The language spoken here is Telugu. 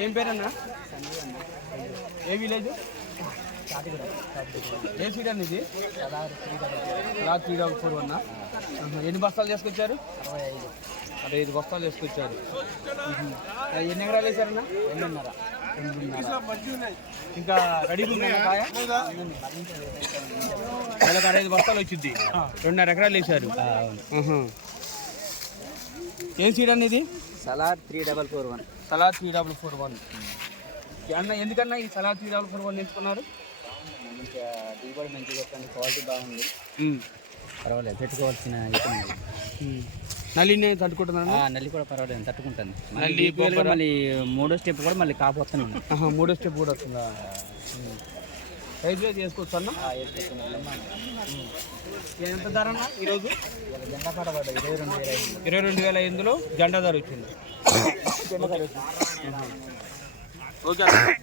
ఏం పేరన్నా? ఏ విలేజ్? ఏ సీడ్ అన్న ఇది? లాస్ట్ 344 ఎన్ని బస్తాలు చేసుకొచ్చారు? 65 బస్తాలు చేసుకొచ్చారు. ఎన్ని ఎకరాలు వేసారన్నా? 8.5. ఇంకా రెడీగా ఉందా కాయ? నెలకు 65 బస్తాలు వచ్చింది. 2.5 ఎకరాలు వేసారు. ఏం సీడ్ అన్న ఇది? సలార్ 3441. సలార్ 3441. అన్న ఎందుకన్నా ఈ సలార్ 3441 ఎంచుకున్నారు? దిగుబడి మంచిగా వస్తుంది, క్వాలిటీ బాగుంది, పర్వాలేదు, పెట్టుకోవాల్సిన నల్లిని తట్టుకుంటున్నా? నల్లి కూడా పర్వాలేదు, తట్టుకుంటుంది. మళ్ళీ మూడో స్టెప్ కూడా మళ్ళీ కాపు వస్తుంది. మూడో స్టెప్ కూడా వస్తుందా? రైతు చేసుకోవచ్చు అన్న? ఎంత ధర అన్న ఈరోజు? జెండా పాట పడ్డ 22,500లో జెండా ధర వచ్చింది. Okay okay.